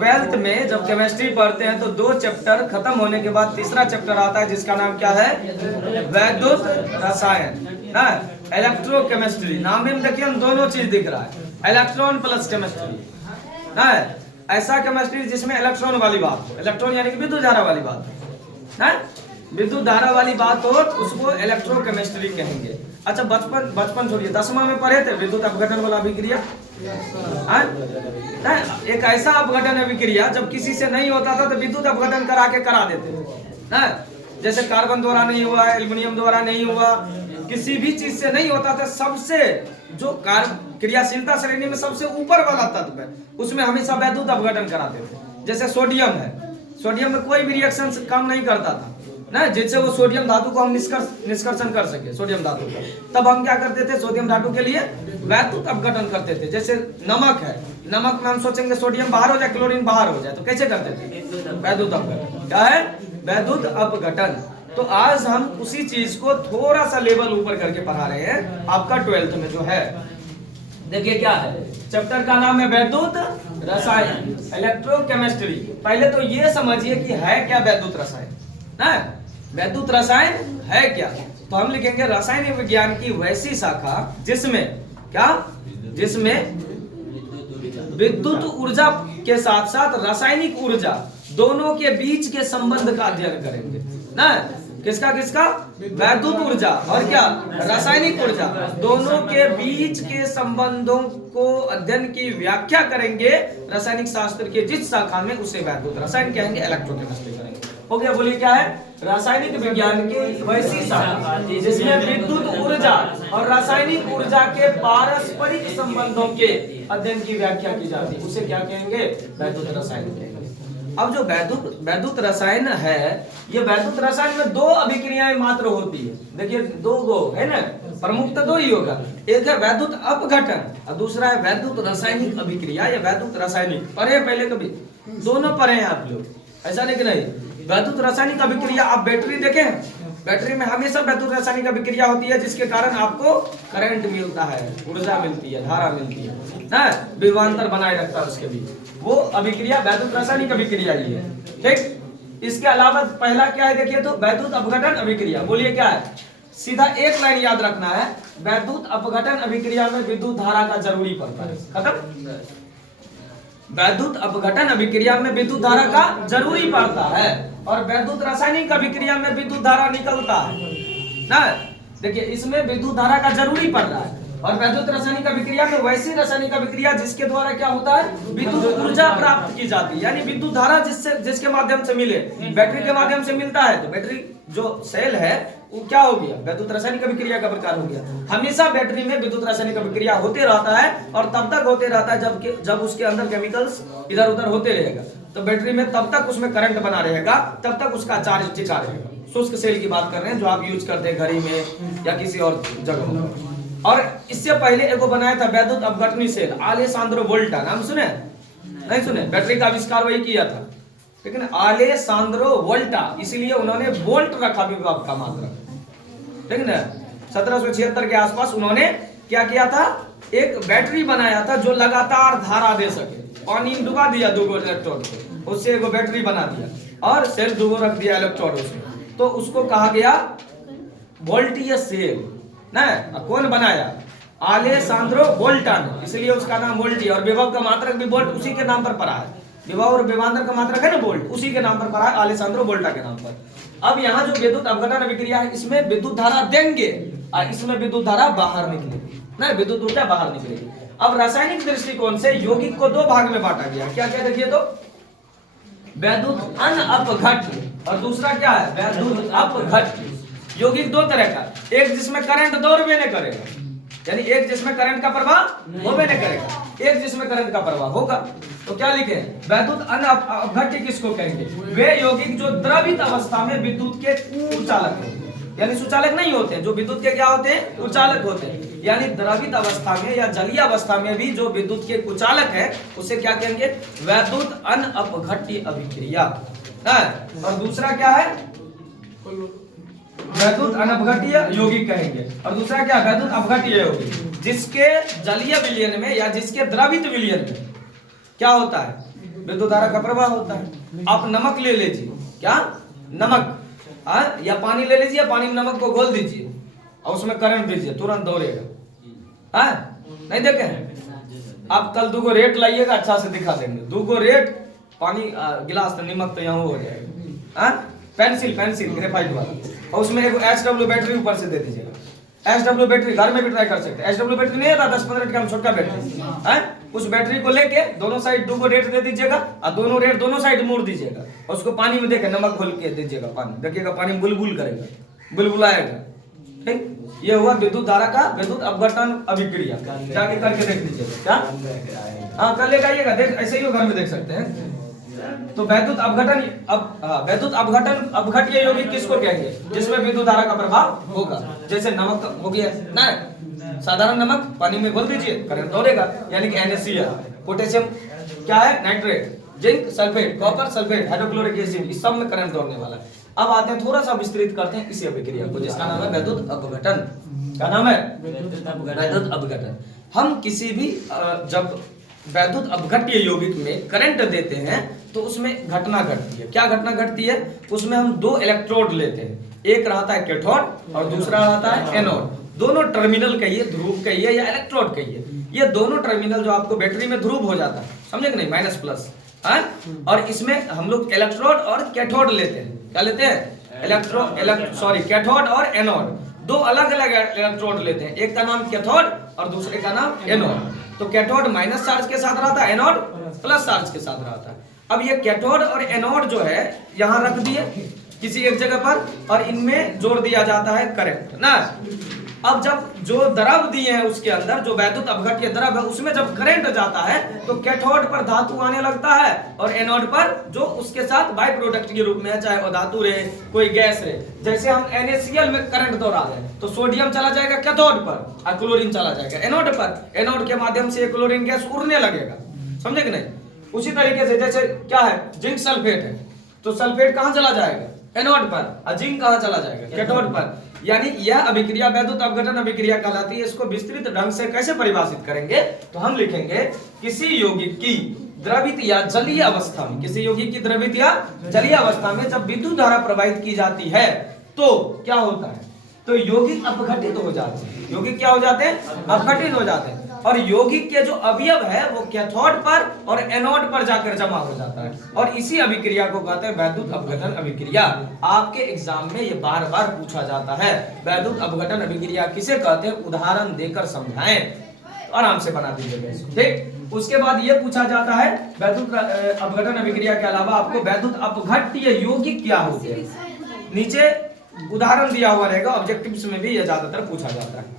12th में जब chemistry पढ़ते हैं तो 2 चैप्टर खत्म होने के बाद तीसरा चैप्टर आता है जिसका नाम क्या है, वैद्युत रसायन ना, इलेक्ट्रोकेमिस्ट्री। नाम में देखिए हम दोनों चीज दिख रहा है, इलेक्ट्रॉन प्लस केमिस्ट्री ना, ऐसा केमिस्ट्री जिसमें इलेक्ट्रॉन वाली बात हो, इलेक्ट्रॉन यानी कि विद्युत धारा वाली बात हो ना, विद्युत धारा वाली बात हो तो उसको इलेक्ट्रोकेमिस्ट्री कहेंगे। अच्छा बचपन छोड़िए, 10वां में पढ़े थे विद्युत अपघटन वाला अभिक्रिया, एक ऐसा अपघटन अभिक्रिया जब किसी से नहीं होता था तो विद्युत अपघटन करा देते थे ना, जैसे कार्बन द्वारा नहीं हुआ, एल्युमिनियम द्वारा नहीं हुआ, किसी भी चीज से नहीं होता था, सबसे जो क्रियाशीलता श्रेणी में सबसे ऊपर वाला तत्व है उसमें हमेशा वैद्युत अपघटन कराते थे। जैसे सोडियम है, सोडियम में कोई भी रिएक्शन काम नहीं करता था ना, जिससे वो सोडियम धातु को हम निष्कर्षण कर सके, सोडियम धातु का, तब हम क्या करते थे, सोडियम धातु के लिए वैद्युत अपघटन करते थे। जैसे नमक है, नमक में हम सोचेंगे सोडियम बाहर हो जाए, क्लोरीन बाहर हो जाए, तो कैसे करते थे, वैद्युत अपघटन। क्या है, वैद्युत अपघटन। तो आज हम उसी चीज को थोड़ा सा लेवल ऊपर करके पढ़ा रहे हैं आपका 12th में जो है। देखिए क्या है, चैप्टर का नाम है वैद्युत रसायन, इलेक्ट्रोकेमिस्ट्री। पहले तो ये समझिए कि है क्या वैद्युत रसायन ना, वैद्युत रसायन है क्या, तो हम लिखेंगे रासायनिक विज्ञान की वैसी शाखा जिसमें क्या, जिसमें विद्युत ऊर्जा के साथ साथ रासायनिक ऊर्जा दोनों के बीच के संबंध का अध्ययन करेंगे ना, किसका किसका, वैद्युत ऊर्जा और क्या, रासायनिक ऊर्जा, दोनों के बीच के संबंधों को अध्ययन की व्याख्या करेंगे रासायनिक शास्त्र के जिस शाखा में, उसे वैद्युत रसायन कहेंगे, इलेक्ट्रोकेमिस्ट्री करेंगे। हो गया, बोलिए क्या है, रासायनिक विज्ञान की वैसी शाखा जिसमें विद्युत ऊर्जा और रासायनिक ऊर्जा के पारस्परिक संबंधों के अध्ययन की व्याख्या की जाती है, उसे क्या कहेंगे, वैद्युत रसायन कहेंगे। अब जो वैद्युत रसायन है, ये वैद्युत रसायन में 2 अभिक्रियाएं मात्र होती है। देखिए दो है ना, प्रमुख तो 2 ही होगा, एक है वैद्युत अपघटन और दूसरा है वैद्युत रासायनिक अभिक्रिया या वैद्युत रासायनिक। पढ़े पहले कभी, दोनों पढ़े हैं आप लोग, ऐसा नहीं कि नहीं। वैद्युत रासायनिक अभिक्रिया, आप बैटरी देखें, बैटरी में हमेशा वैद्युत रासायनिक अभिक्रिया होती है जिसके कारण आपको करंट मिलता है, ऊर्जा मिलती है, धारा मिलती है ना, विभवांतर बनाए रखता है उसके बीच, वो अभिक्रिया वैद्युत रासायनिक अभिक्रिया ही है। ठीक, इसके अलावा पहला क्या है, देखिए तो वैद्युत अपघटन अभिक्रिया। बोलिए क्या है, सीधा एक लाइन याद रखना है, वैद्युत अपघटन अभिक्रिया में विद्युत धारा का जरूरी पड़ता है, खत्म। वैद्युत अपघटन अभिक्रिया में विद्युत धारा का जरूरी पड़ता है और वैद्युत रासायनिक अभिक्रिया में विद्युत धारा निकलता है ना। देखिए इसमें विद्युत धारा का जरूरी पड़ रहा है और वैद्युत रासायनिक अभिक्रिया में वैसी रासायनिक अभिक्रिया जिसके द्वारा क्या होता है, विद्युत ऊर्जा प्राप्त की जाती है, यानी विद्युत धारा जिसके माध्यम से मिले, बैटरी के माध्यम से मिलता है, तो बैटरी जो सेल है वो क्या हो गया, वैद्युत रासायनिक अभिक्रिया का प्रकार हो गया। हमेशा बैटरी में विद्युत रासायनिक अभिक्रिया होते रहता है और तब तक होते रहता है जब उसके अंदर केमिकल्स इधर उधर होते रहेगा, तो बैटरी में तब तक उसमें करंट बना रहेगा, तब तक उसका चार्ज टिका रहेगा। शुष्क सेल की बात कर रहे हैं जो आप यूज करते हैं घड़ी में या किसी और जगह। और इससे पहले एगो बनाया था वैद्युत अपघटनी सेल, अलेसांद्रो वोल्टा, नाम सुने नहीं सुने, बैटरी का आविष्कार वही किया था, लेकिन अलेसांद्रो वोल्टा, इसलिए उन्होंने वोल्ट रखा विभव का मात्रा, ठीक है। 1776 के आसपास उन्होंने क्या किया था, एक बैटरी बनाया था जो लगातार धारा दे सके, पानी में डुबा दिया 2 इलेक्ट्रोड को, उससे एगो बैटरी बना दिया और सेल 2 रख दिया इलेक्ट्रोड उसमें, तो उसको कहा गया वोल्टीय सेल ना। कौन बनाया, अलेसांद्रो वोल्टा ने, इसलिए उसका नाम वोल्टी, और विभव का मात्रक भी वोल्ट उसी के नाम पर पड़ा है, विभव और विभवांतर का मात्रक है ना वोल्ट, उसी के नाम पर पड़ा है, अलेसांद्रो वोल्टा के नाम पर। अब यहाँ जो विद्युत अपघटन अभिक्रिया है, इसमें विद्युत धारा देंगे और इसमें विद्युत धारा बाहर निकलेगी ना, विद्युत ऊर्जा बाहर निकलेगी। अब रासायनिक दृष्टिकोण से यौगिक को 2 भाग में बांटा गया, क्या क्या देखिए तो, वैद्युत अनअपघट्य और दूसरा क्या है, वैद्युत अपघट्य। यौगिक 2 तरह का, एक जिसमें करंट दौड़बे नहीं करेगा, यानी एक जिसमें करंट का प्रवाह होबे नहीं करेगा, एक जिसमें करंट का प्रवाह होगा, तो क्या लिखे, वैद्युत अनअपघट्य किसको कहेंगे, वे यौगिक जो द्रवित अवस्था में विद्युत के कुचालक हैं, यानी सुचालक नहीं होते, जो विद्युत के क्या होते हैं, कुचालक होते हैं, यानी द्रवित अवस्था में या जलीय अवस्था में भी जो विद्युत के कुचालक है उसे क्या कहेंगे, वैद्युत अनअपघट्य अभिक्रिया। और दूसरा क्या है, वैद्युत अनअपघट्य यौगिक कहेंगे, और दूसरा क्या, वैद्युत अपघट्य यौगिक, जिसके जलीय विलयन में या जिसके द्रवित विलयन में क्या होता है, विद्युत धारा का प्रवाह होता है। आप नमक ले लीजिए, क्या नमक, या पानी ले लीजिए, पानी में नमक को घोल दीजिए और उसमें करंट दीजिए, तुरंत दौड़ेगा। नहीं देखे हैं आप? कल 2 रेट लाइएगा, अच्छा से दिखा देंगे। 2 रेट पानी गिलास तो नमक तो यहाँ हो जाएगा। पेंसिल ग्रेफाइट वाला, और उसमें एक HW बैटरी ऊपर से दे दीजिएगा। HW बैटरी घर में भी ट्राई कर सकते हैं। HW बैटरी नहीं आता 10-15 का छोटा बैटरी है, उस बैटरी को लेके दोनों साइड 2 रेट दे दीजिएगा और दोनों रेट दोनों साइड मोड़ दीजिएगा और उसको पानी में देखे नमक घोल के दीजिएगा। पानी देखिएगा, पानी बुलबुल करेगा, बुलबुलाएगा। ठीक, ये हुआ विद्युत धारा का विद्युत अपघटन अभिक्रिया। जाके करके देख लीजिएगा। क्या? हाँ, कर लेगा, आइएगा, देख ऐसे ही घर में देख सकते हैं। तो वैद्युत अपघटन, वैद्युत अपघटन अपघट्य यौगिक किसको कहेंगे? जिसमें विद्युत धारा का प्रभाव होगा। जैसे नमक हो गया ना, साधारण नमक पानी में घोल दीजिए, करंट दौड़ेगा, यानी कि NaCl। पोटेशियम क्या है? Nitrate, zinc sulphate, copper sulphate, hydrochloric acid, इस सब में करंट दौड़ने वाला है। अब आते हैं, थोड़ा सा विस्तृत करते हैं इसी अभिक्रिया को, जिसका नाम है वैद्युत अपघटन। क्या नाम है? वैद्युत अपघटन। हम किसी भी जब वैद्युत अपघट्य यौगिक में करंट देते हैं तो उसमें घटना घटती है। क्या घटना घटती है? उसमें हम 2 इलेक्ट्रोड लेते हैं, एक रहता है कैथोड और दूसरा रहता है एनोड। दोनों टर्मिनल कहिए, ध्रुव कहिए या इलेक्ट्रोड कहिए, ये दोनों टर्मिनल जो आपको बैटरी में ध्रुव हो जाता है, समझे कि नहीं, माइनस प्लस। और इसमें हम लोग इलेक्ट्रोड और कैथोड लेते हैं। क्या लेते हैं? कैथोड और एनोड, 2 अलग अलग इलेक्ट्रोड लेते हैं। एक का नाम कैथोड और दूसरे का नाम एनोड। तो कैथोड माइनस चार्ज के साथ रहता है, एनोड प्लस चार्ज के साथ रहता है। अब ये कैथोड और एनोड जो है यहाँ रख दिए किसी एक जगह पर और इनमें जोड़ दिया जाता है करंट ना। अब जब जो द्रव दिए हैं उसके अंदर, जो वैद्युत अपघट्य द्रव है, उसमें जब करंट जाता है तो कैथोड पर धातु आने लगता है और एनोड पर जो उसके साथ बाई प्रोडक्ट के रूप में है, चाहे वो धातु रहे, कोई गैस रहे। जैसे हम NaCl में करंट दौड़ा रहे हैं तो सोडियम चला जाएगा कैथोड पर और क्लोरीन चला जाएगा एनोड पर। एनोड के माध्यम से क्लोरीन गैस उड़ने लगेगा, समझे कि नहीं? उसी तरीके से जैसे क्या है, जिंक सल्फेट है तो सल्फेट कहां चला जाएगा? एनोड पर, और जिंक कहां चला जाएगा? कैथोड पर। यानी यह अभिक्रिया वैद्युत अपघटन अभिक्रिया कहलाती है। इसको विस्तृत ढंग से कैसे परिभाषित करेंगे? तो हम लिखेंगे किसी यौगिक की द्रवित या जलीय अवस्था में, किसी यौगिक की द्रवित या जलीय अवस्था में जब विद्युत धारा प्रवाहित की जाती है तो क्या होता है? तो यौगिक अपघटित हो जाते हैं। यौगिक क्या हो जाते हैं? अपघटित हो जाते हैं। और यौगिक के जो अवयव है वो कैथोड पर और एनोड पर जाकर जमा हो जाता है और इसी अभिक्रिया को कहते हैं वैद्युत अपघटन अभिक्रिया। आपके एग्जाम में ये बार बार पूछा जाता है, वैद्युत अपघटन अभिक्रिया किसे कहते हैं? उदाहरण देकर समझाएं, आराम से बना दीजिएगा इसको। ठीक, उसके बाद ये पूछा जाता है वैद्युत अपघटन अभिक्रिया के अलावा आपको वैद्युत अपघट्य यौगिक क्या होते हैं? नीचे उदाहरण दिया हुआ रहेगा, ऑब्जेक्टिव्स में भी ये ज्यादातर पूछा जाता है।